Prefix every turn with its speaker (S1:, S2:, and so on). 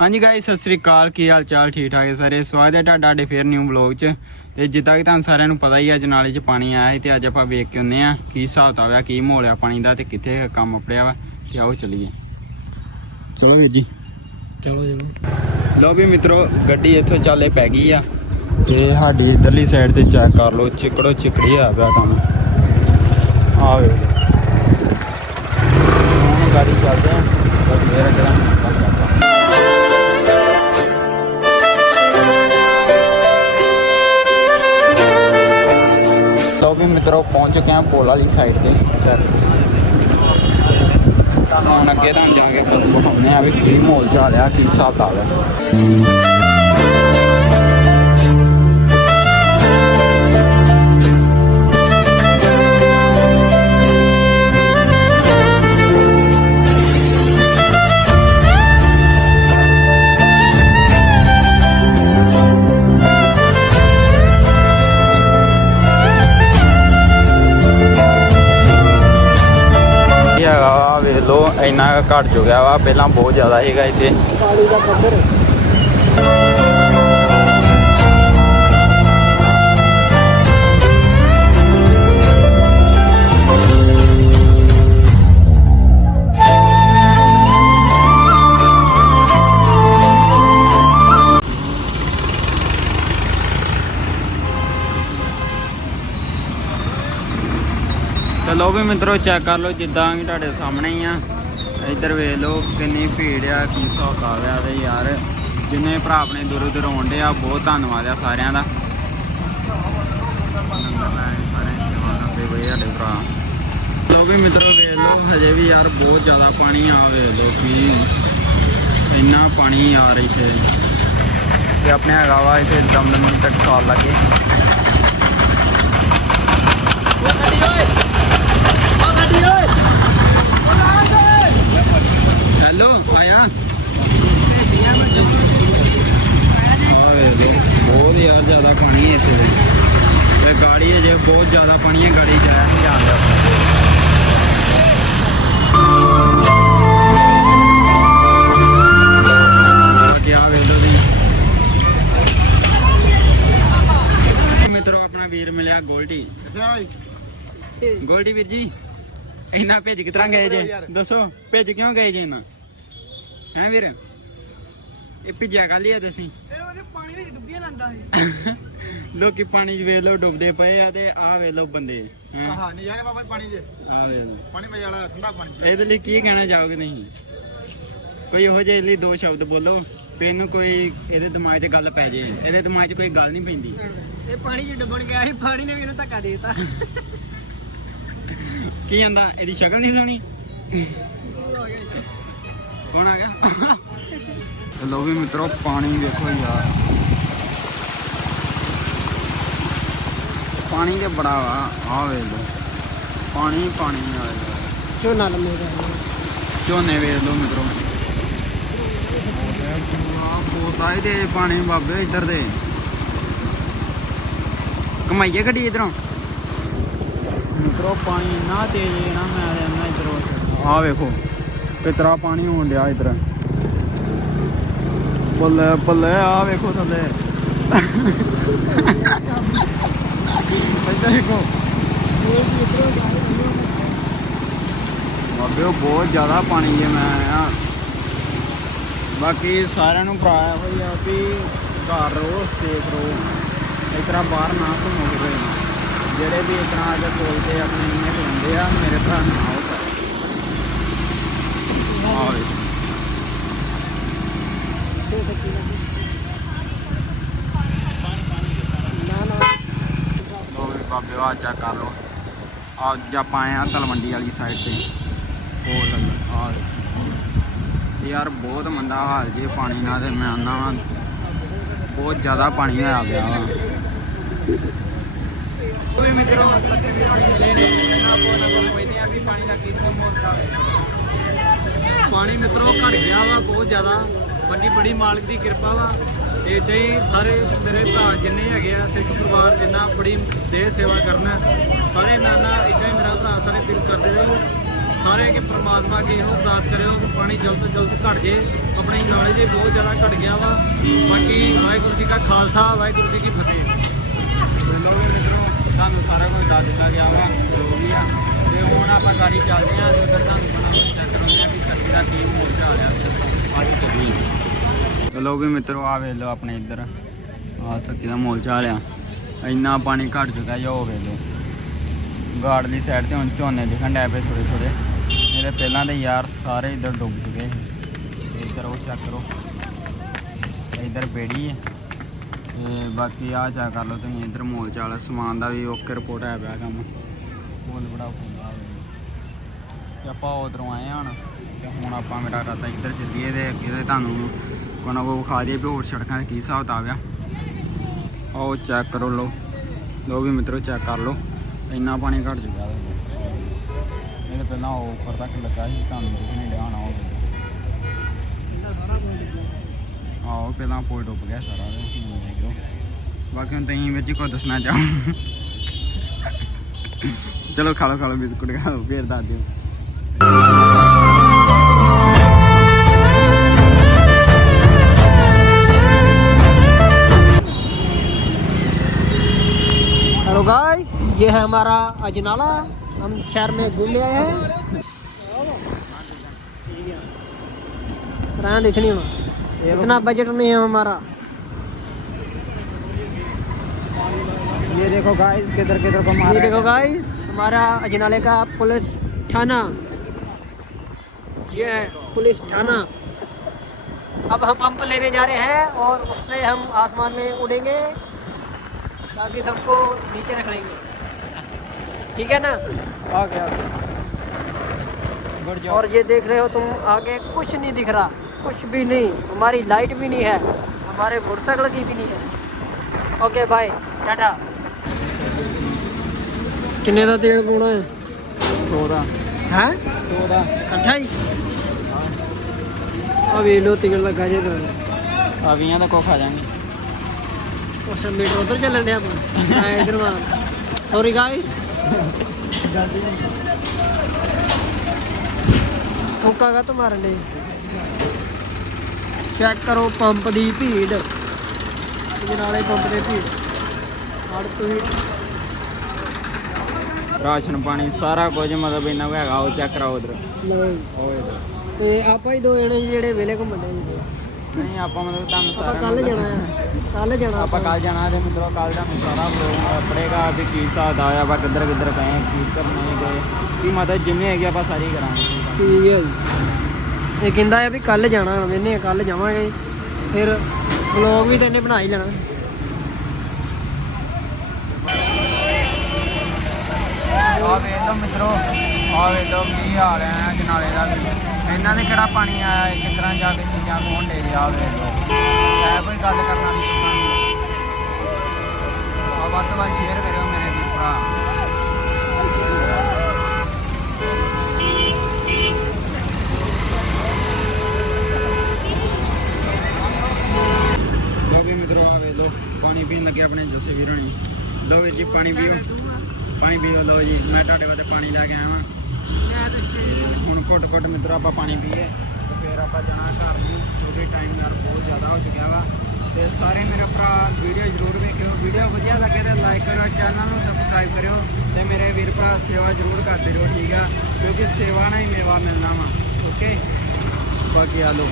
S1: ਹਾਂਜੀ ਗਾਇਸ ਸਤਿ ਸ੍ਰੀ ਅਕਾਲ ਕੀ ਹਾਲ ਚਾਲ? ਠੀਕ ਠਾਕ ਹੈ ਸਾਰੇ? ਸਵਾਗਤ ਹੈ ਤੁਹਾਡਾ ਸਾਡੇ ਫੇਰ ਨਿਊ ਵਲੌਗ 'ਚ। ਤੇ ਜਿੱਦਾਂ ਕਿ ਤੁਹਾਨੂੰ ਸਾਰਿਆਂ ਨੂੰ ਪਤਾ ਹੀ ਹੈ ਅੱਜ ਨਾਲੇ 'ਚ ਪਾਣੀ ਆਇਆ ਹੈ ਤੇ ਅੱਜ ਆਪਾਂ ਵੇਖ ਕੇ ਆਉਂਦੇ ਆ ਕੀ ਹਿਸਾਬ ਆ ਕੀ ਮਾਹੌਲ ਆ ਪਾਣੀ ਦਾ ਤੇ ਕਿੱਥੇ ਕੰਮ ਉਪੜਿਆ ਵਾ। ਤੇ ਆਓ ਚੱਲੀਏ। ਚਲੋ ਵੀਰ ਜੀ।
S2: ਚਲੋ ਚਲੋ
S1: ਲੋ ਵੀ ਮਿੱਤਰੋ ਗੱਡੀ ਇੱਥੋਂ ਚਾਲੇ ਪੈ ਗਈ ਆ। ਤੇ ਸਾਡੀ ਇਧਰਲੀ ਸਾਈਡ ਤੇ ਚੈੱਕ ਕਰ ਲਓ ਚਿਕੜੋ ਚਿਕੜੀ ਆ ਪਿਆ ਕੰਮ। ਆ ਵੇ ਹੁਣ ਗਾੜੀ ਚੱਲਦੇ ਆ ਬਸ ਮੇਰਾ ਜਿਹੜਾ ਲੋ ਪਹੁੰਚ ਚੁੱਕੇ ਆ ਪੋਲ ਵਾਲੀ ਸਾਈਡ ਤੇ। ਚੈੱਕ ਹੁਣ ਅੱਗੇ ਤਾਂ ਜਾਗੇ ਬਸ ਬਹਾਨੇ ਆ ਵੀ ਕੀ ਮਾਹੌਲ ਚਾਲ ਰਿਹਾ, ਕੀ ਹਿਸਾਬ ਆ ਘਟ ਚੁੱਕਿਆ ਵਾ, ਪਹਿਲਾਂ ਬਹੁਤ ਜ਼ਿਆਦਾ ਸੀਗਾ ਇੱਥੇ।
S2: ਕਾਲੀ ਦਾ ਪੱਥਰ
S1: ਲੋ ਵੀ ਮਿੱਤਰੋ ਚੈੱਕ ਕਰ ਲਓ ਜਿੱਦਾਂ ਕਿ ਤੁਹਾਡੇ ਸਾਹਮਣੇ ਹੀ ਆ। ਇੱਧਰ ਵੇਖ ਲਓ ਕਿੰਨੀ ਭੀੜ ਆ, ਕੀ ਹਿਸਾਬ ਆ ਰਿਹਾ ਤੇ ਯਾਰ। ਜਿੰਨੇ ਭਰਾ ਆਪਣੇ ਦੂਰੋਂ ਦੂਰੋਂ ਆਉਂਦੇ ਆ, ਬਹੁਤ ਧੰਨਵਾਦ ਆ ਸਾਰਿਆਂ ਦਾ। ਸਾਡੇ ਭਰਾ ਲੋ ਵੀ ਮਿੱਤਰੋ ਵੇਖ ਲਓ, ਹਜੇ ਵੀ ਯਾਰ ਬਹੁਤ ਜ਼ਿਆਦਾ ਪਾਣੀ ਆ, ਵੇਖ ਲਓ ਕੀ ਇੰਨਾ ਪਾਣੀ ਆ ਰਿਹਾ ਇੱਥੇ। ਤੇ ਆਪਣੇ ਹੈਗਾ ਵਾ ਇੱਥੇ ਦਮਦਮੀ ਤੱਕ ਸਟਾਲ ਲੱਗੇ ਹੈਲੋ ਆਇਆ ਆ ਵੇਖ ਲਓ ਬਹੁਤ ਯਾਰ ਜ਼ਿਆਦਾ ਪਾਣੀ ਹੈ ਇੱਥੇ ਤੇ ਗਾੜੀ ਅਜੇ ਬਹੁਤ ਜ਼ਿਆਦਾ ਪਾਣੀ ਹੈ ਗਾੜੀ ਜਾਇਆ ਨਹੀਂ ਜਾਂਦਾ ਬਾਕੀ ਆ ਵੇਖ ਲਓ ਵੀ ਮਿੱਤਰੋ ਆਪਣਾ ਵੀਰ ਮਿਲਿਆ ਗੋਲਡੀ। ਗੋਲਡੀ ਵੀਰ ਜੀ ਇੰਨਾ ਭੇਜ ਕਿਸ ਤਰ੍ਹਾਂ ਗਏ ਜੇ? ਦੱਸੋ ਭੇਜ ਕਿਉਂ ਗਏ ਜੇ ਇੰਨਾ? ਹੈ ਵੀਰ? ਇਹ ਭੇਜਿਆ ਕੱਲ ਹੀ ਆ ਤੁਸੀਂ?
S2: ਇਹ ਉਹਨੇ ਪਾਣੀ ਵਿੱਚ ਡੁੱਬੀਆਂ ਲੰਦਾ ਹੈ
S1: ਲੋਕੀ ਪਾਣੀ 'ਚ ਵੇਖ ਲਓ ਡੁੱਬਦੇ ਪਏ ਆ ਤੇ ਆਹ ਵੇਖ ਲਓ ਬੰਦੇ। ਹੈਂ।
S3: ਹਾਂ ਨਜ਼ਾਰੇ ਬਾਬਾ ਪਾਣੀ ਦੇ
S1: ਆਹ ਵੇਖ ਲਓ।
S3: ਪਾਣੀ ਮਜ਼ਾ ਵਾਲਾ ਠੰਡਾ ਪਾਣੀ
S1: ਇਹਦੇ ਲਈ ਕੀ ਕਹਿਣਾ ਚਾਹੋਗੇ ਨਹੀਂ ਕੋਈ ਇਹੋ ਜਿਹੇ ਲਈ ਦੋ ਸ਼ਬਦ ਬੋਲੋ ਵੀ ਇਹਨੂੰ ਕੋਈ ਇਹਦੇ ਦਿਮਾਗ 'ਚ ਗੱਲ ਪੈ ਜੇ। ਇਹਦੇ ਦਿਮਾਗ 'ਚ ਕੋਈ ਗੱਲ ਨਹੀਂ ਪੈਂਦੀ।
S2: ਇਹ ਪਾਣੀ 'ਚ ਡੁੱਬਣ ਗਿਆ ਸੀ ਪਾਣੀ ਨੇ ਵੀ ਇਹਨੂੰ ਧੱਕਾ ਦੇ ਦਿੱਤਾ।
S1: ਕੀ ਕਹਿੰਦਾ ਇਹਦੀ ਸ਼ਕਲ ਨਹੀਂ ਸੁਣੀ ਕੌਣ ਆ ਗਿਆ? ਲੋ ਵੀ ਮਿੱਤਰੋ ਪਾਣੀ ਵੇਖੋ ਯਾਰ। ਪਾਣੀ ਤੇ ਬੜਾ ਵਾ ਆ ਵੇਖ ਲੋ ਪਾਣੀ ਪਾਣੀ ਆ
S2: ਝੋਨਾ ਲੰਮੇ ਦਾ
S1: ਝੋਨੇ ਵੇਖ ਲੋ ਮਿੱਤਰੋ। ਆ ਬੋਤਾ ਇਹਦੇ ਪਾਣੀ ਬਾਬੇ ਇੱਧਰ ਦੇ। ਕਮਾਈਏ ਗੱਡੀ ਇਧਰੋਂ। ਮਿੱਤਰੋ ਪਾਣੀ ਇੰਨਾ ਤੇਜ਼ ਹੈ ਨਾ ਮੈਂ ਰਹਿਣਾ ਇਧਰੋਂ ਆ ਵੇਖੋ ਕਿਤਰਾ ਪਾਣੀ ਹੋਣ ਡਿਆ ਇਧਰ। ਬੱਲੇ ਬੱਲੇ ਆ ਵੇਖੋ ਥੱਲੇ। ਇੱਧਰ ਦੇਖੋ ਬਾਬੇ, ਉਹ ਬਹੁਤ ਜ਼ਿਆਦਾ ਪਾਣੀ ਜੇ ਮੈਂ ਆ। ਬਾਕੀ ਸਾਰਿਆਂ ਨੂੰ ਭਰਾ ਹੋਈ ਵੀ ਘਰ ਰਹੋ ਸੇਫ ਰਹੋ। ਇਸ ਤਰ੍ਹਾਂ ਬਾਹਰ ਨਾ ਘੁੰਮੋ ਕਿਤੇ। ਜਿਹੜੇ ਵੀ ਇਸ ਤਰ੍ਹਾਂ ਅੱਜ ਕੋਲ ਤੇ ਆਪਣੇ ਇੰਨੇ ਹੁੰਦੇ ਆ, ਮੇਰੇ ਭਰਾ ਨਾ ਆਓ ਕਰ। ਆਵੇ
S2: ਨਾ ਨਾ
S1: ਲੋਵੇ ਬਾਬੇ ਆ ਚੈੱਕ ਕਰ ਲਓ। ਅੱਜ ਆਪਾਂ ਆਏ ਆ ਤਲਵੰਡੀ ਵਾਲੀ ਸਾਈਡ ਤੇ। ਉਹ ਆ ਯਾਰ ਬਹੁਤ ਮੰਦਾ ਹਾਲ ਜੇ ਪਾਣੀ ਨਾਲ ਤੇ ਮੈਂ ਆਨਾ ਵਾਂ ਬਹੁਤ ਜ਼ਿਆਦਾ ਪਾਣੀ ਪਿਆ ਵਾ। ਕੋਈ ਮਿੱਤਰੋ ਪੱਕੇ ਵੀ ਹੋਣੀ ਮਿਲੇ ਨੇ। ਇਹਨਾਂ ਕੋ ਨਾ ਕੋ ਪੁੱਛਦੇ ਆ ਵੀ ਪਾਣੀ ਦਾ ਕੀ ਮੋਲ
S2: ਪਾਣੀ ਮਿੱਤਰੋ ਘਟ ਗਿਆ ਵਾ ਬਹੁਤ ਜ਼ਿਆਦਾ। ਵੱਡੀ ਬੜੀ ਮਾਲਕ ਦੀ ਕਿਰਪਾ ਵਾ। ਏਦਾਂ ਹੀ ਸਾਰੇ ਮੇਰੇ ਭਰਾ ਜਿੰਨੇ ਹੈਗੇ ਆ, ਸਿੱਖ ਪਰਿਵਾਰ ਜਿੰਨਾ ਬੜੀ ਦੇਹ ਸੇਵਾ ਕਰਨਾ, ਸਾਰੇ ਮੈਂ ਇਦਾਂ ਹੀ ਮੇਰਾ ਭਰਾ ਸਾਰੇ ਦਿਲ ਕਰਦੇ ਰਹੋ। ਸਾਰੇ ਕਿ ਪ੍ਰਮਾਤਮਾ ਅੱਗੇ ਇਹੋ ਅਰਦਾਸ ਕਰਿਓ ਕਿ ਪਾਣੀ ਜਲਦ ਤੋਂ ਜਲਦ ਘਟ ਜੇ, ਆਪਣੀ ਨੌਲੇਜ ਵੀ ਬਹੁਤ ਜ਼ਿਆਦਾ ਘਟ ਗਿਆ ਵਾ, ਬਾਕੀ ਵਾਹਿਗੁਰੂ ਜੀ ਕਾ ਖਾਲਸਾ, ਵਾਹਿਗੁਰੂ ਜੀ ਕੀ ਫਤਿਹ।
S1: ਤੇ ਲੋ ਵੀ ਮਿੱਤਰੋ, ਸਾਨੂੰ ਸਾਰਾ ਕੁਝ ਦੱਸ ਦਿੱਤਾ ਗਿਆ ਵਾ, ਜੋ ਵੀ ਆ। ਤੇ ਹੁਣ ਆਪਾਂ ਗਾੜੀ ਚੱਲਦੇ ਆ ਤੇ ਉਧਰ ਤੁਹਾਨੂੰ ਬਣਾ ਚੈੱਕ ਕਰਾਉਂਦੇ ਆ ਵੀ ਸੱਚੀ ਦਾ ਕੀ ਮੋਰਚਾ ਆ ਰਿਹਾ ਪਾਣੀ ਚੱਲੀ ਤੇ ਲੋ ਵੀ ਮਿੱਤਰੋ ਆ ਵੇਖ ਲਓ ਆਪਣੇ ਇੱਧਰ। ਆ ਸੱਚੀ ਦਾ ਮੋਰਚਾ ਆ। ਇੰਨਾ ਪਾਣੀ ਘਟ ਚੁੱਕਾ ਜੋ ਵੇਖ ਲਓ। ਗਾਰਡ ਦੀ ਸਾਈਡ ਤੇ ਹੁਣ ਝੋਨੇ ਦਿਖਣ ਡੈ ਪਏ ਥੋੜੇ ਥੋੜੇ ਮੇਰੇ ਪਹਿਲਾਂ ਦੇ ਯਾਰ ਸਾਰੇ ਇੱਧਰ ਡੁੱਬ ਚੁੱਕੇ ਸੀ। ਇੱਧਰ ਉਹ ਚੈੱਕ ਕਰੋ। ਇੱਧਰ ਬੇੜੀ ਹੈ ਤੇ ਬਾਕੀ ਆ ਚੈੱਕ ਕਰ ਲਓ ਤੁਸੀਂ, ਇੱਧਰ ਮੋਲ ਚਾਲ ਸਮਾਨ ਦਾ ਵੀ ਓਕੇ ਰਿਪੋਰਟ ਹੈ ਪਿਆ ਕੰਮ। ਮੋਲ ਬੜਾ ਹੁੰਦਾ ਤੇ ਆਪਾਂ ਉਧਰੋਂ ਆਏ ਹਾਂ ਹੁਣ। ਆਪਾਂ ਮੇਰਾ ਰਾਤਾ ਇੱਧਰ ਚੱਲੀਏ ਤੇ ਅੱਗੇ ਤੇ ਤੁਹਾਨੂੰ ਕੋਨਾ ਕੋ ਵਿਖਾ ਦਈਏ ਵੀ ਹੋਰ ਸੜਕਾਂ ਦੇ ਕੀ ਹਿਸਾਬ ਕਿਤਾਬ ਆ। ਆਓ ਚੈੱਕ ਕਰੋ ਲਓ। ਲੋ ਵੀ ਮਿੱਤਰੋ ਚੈੱਕ ਕਰ ਲਓ। ਇੰਨਾ ਪਾਣੀ ਘਟ ਚੁੱਕਾ ਹੈ ਇਹ ਤਾਂ ਪਹਿਲਾਂ ਉਹ ਉੱਪਰ ਤੱਕ ਲੱਗਾ ਸੀ, ਤੁਹਾਨੂੰ ਦਿਖ ਨਹੀਂ ਡਿਆ ਹੋਣਾ ਉਹ। ਆਹੋ ਪਹਿਲਾਂ ਪੁਲ ਡੁੱਬ ਗਿਆ ਸਾਰਾ। ਤੇ ਬਾਕੀ ਹੁਣ ਤੁਸੀਂ ਵਿੱਚ ਕੋ ਦੱਸਣਾ ਚਾਹੋ। ਚਲੋ ਖਾ ਲਓ ਖਾ ਲਓ, ਬਿਸਕੁਟ ਖਾ ਲਓ, ਫੇਰ ਦੱਸ ਦਿਓ।
S4: ये है हमारा अजनाला। हम शहर में घूमने आए हैं। देखनी है। इतना बजट नहीं है हमारा।
S1: ये देखो गाइस किधर किधर को
S4: ये देखो गाइस हमारा अजनाले का पुलिस थाना। ये है पुलिस थाना। अब हम पंप लेने जा रहे हैं और उससे हम आसमान में उड़ेंगे ताकि सबको नीचे रख लेंगे। ठीक है ना
S1: आ गया गुड
S4: और ये देख रहे हो तुम आगे कुछ नहीं दिख रहा कुछ भी नहीं हमारी लाइट भी नहीं है हमारे मोटरसाइकिल की भी नहीं है ओके बाय टाटा किन्ने ਦਾ ਤੇਲ ਪਾਉਣਾ ਹੈ
S1: 100 ਦਾ
S4: ਹੈ
S1: 100 ਦਾ
S4: ਇਕੱਠਾ ਹੀ ਆ ਵੇਖ ਲੋ ਤੇਲ ਲੱਗਾ ਜੇ ਤਾਂ
S1: ਆ 20 ਦਾ ਕੋ ਖਾ ਜਾਾਂਗੇ
S4: ਉਸ ਮੀਟਰ ਉਧਰ ਚੱਲਣ ਡਿਆ ਮੈਂ ਮੈਂ ਇਧਰ ਮਾਰ ਸੌਰੀ ਗਾਇਸ ਹੁੱਕਾ ਕਾ ਤੋਂ ਮਾਰਨ ਦੇ ਚੈੱਕ ਕਰੋ ਪੰਪ ਦੀ ਭੀੜ। ਨਾਲੇ ਪੰਪ ਦੇ ਭੀੜ। ਹੜ ਤੁਸੀਂ
S1: ਰਾਸ਼ਨ ਪਾਣੀ ਸਾਰਾ ਕੁਝ ਮਤਲਬ ਇੰਨਾ ਕੁ ਹੈਗਾ ਉਹ ਚੈੱਕ ਕਰਾਓ ਉਧਰ।
S4: ਲਓ ਤੇ ਆਪਾਂ ਹੀ ਦੋ ਜਣੇ ਜਿਹੜੇ ਵੇਲੇ ਘੁੰਮਣ ਦੇ
S1: ਨਹੀਂ ਆਪਾਂ ਮਤਲਬ ਤੁਹਾਨੂੰ ਸਾਰਾ
S4: ਕੱਲ ਜਾਣਾ ਹੈ। ਕੱਲ ਜਾਣਾ
S1: ਆਪਾਂ ਕੱਲ ਜਾਣਾ ਤੇ ਮਿੱਤਰੋ ਕੱਲ ਤੁਹਾਨੂੰ ਸਾਰਾ ਬਲੌਗ ਪੜੇਗਾ ਵੀ ਕੀ ਹਿਸਾਬ ਦਾ ਆਇਆ ਵਾ ਕਿੱਧਰ ਕਿੱਧਰ ਗਏ ਕੀ ਕਰਨੇ ਗਏ। ਕੀ ਮਤਲਬ ਜਿੰਨੇ ਹੈਗੇ ਆਪਾਂ ਸਾਰੀ ਕਰਾਂਗੇ।
S4: ਠੀਕ ਹੈ ਜੀ। ਇਹ ਕਹਿੰਦਾ ਆ ਵੀ ਕੱਲ ਜਾਣਾ ਮੈਨੇ ਕੱਲ ਜਾਵਾਂਗੇ। ਫਿਰ ਵਲੌਗ ਵੀ ਤੈਨੇ ਬਣਾ ਹੀ ਲੈਣਾ।
S1: ਆ ਵੇਖ ਲਓ ਮਿੱਤਰੋ ਆ ਵੇਖ ਲਓ ਕੀ ਹਾਲ ਹੈ ਜਨਾਲੇ ਦਾ ਵੀ। ਇਹਨਾਂ ਦੇ ਕਿਹੜਾ ਪਾਣੀ ਆਇਆ ਹੈ ਕਿਸ ਤਰ੍ਹਾਂ ਜਾ ਕੇ ਚੀਜ਼ਾਂ ਕੋਣ ਡੇ ਆ, ਵੇਖ ਐ ਕੋਈ ਗੱਲ ਕਰਨਾ ਨਹੀਂ ਆ ਵੱਧ ਤੋਂ ਵੱਧ ਸ਼ੇਅਰ ਕਰਿਓ ਮੇਰੇ ਵੀ ਭਰਾ ਲੋ ਵੀ ਮਿੱਤਰੋ ਆ ਵੇਖ ਲਓ ਪਾਣੀ ਪੀਣ ਲੱਗੇ ਆਪਣੇ ਜੱਸੇ ਵੀਰਾਂ ਜੀ ਲਓ ਵੀਰ ਜੀ, ਪਾਣੀ ਪੀਓ। ਪਾਣੀ ਪੀਓ, ਲਓ ਜੀ, ਮੈਂ ਤੁਹਾਡੇ ਵਾਸਤੇ ਪਾਣੀ ਲੈ ਕੇ ਆਇਆ ਵਾਂ ਹੁਣ ਘੁੱਟ ਘੁੱਟ ਮਿੱਤਰੋ ਆਪਾਂ ਪਾਣੀ ਪੀਏ ਤੇ ਫਿਰ ਆਪਾਂ ਜਾਣਾ ਘਰ ਨੂੰ, ਕਿਉਂਕਿ ਟਾਈਮ ਯਾਰ ਬਹੁਤ ਜ਼ਿਆਦਾ ਹੋ ਚੁੱਕਿਆ ਵਾ। ਤੇ ਸਾਰੇ ਮੇਰੇ ਭਰਾ ਵੀਡੀਓ ਜ਼ਰੂਰ ਵੇਖਿਓ। ਵੀਡੀਓ ਵਧੀਆ ਲੱਗੇ ਤੇ ਲਾਈਕ ਕਰੋ ਚੈਨਲ ਨੂੰ ਸਬਸਕ੍ਰਾਈਬ ਕਰਿਓ ਤੇ ਮੇਰੇ ਵੀਰ ਭਰਾ ਸੇਵਾ ਜ਼ਰੂਰ ਕਰਦੇ ਰਹੋ, ਠੀਕ ਆ? ਕਿਉਂਕਿ ਸੇਵਾ ਨਾਲ ਹੀ ਮੇਵਾ ਮਿਲਣਾ ਵਾ ਓਕੇ ਬਾਕੀ ਆ ਲਓ।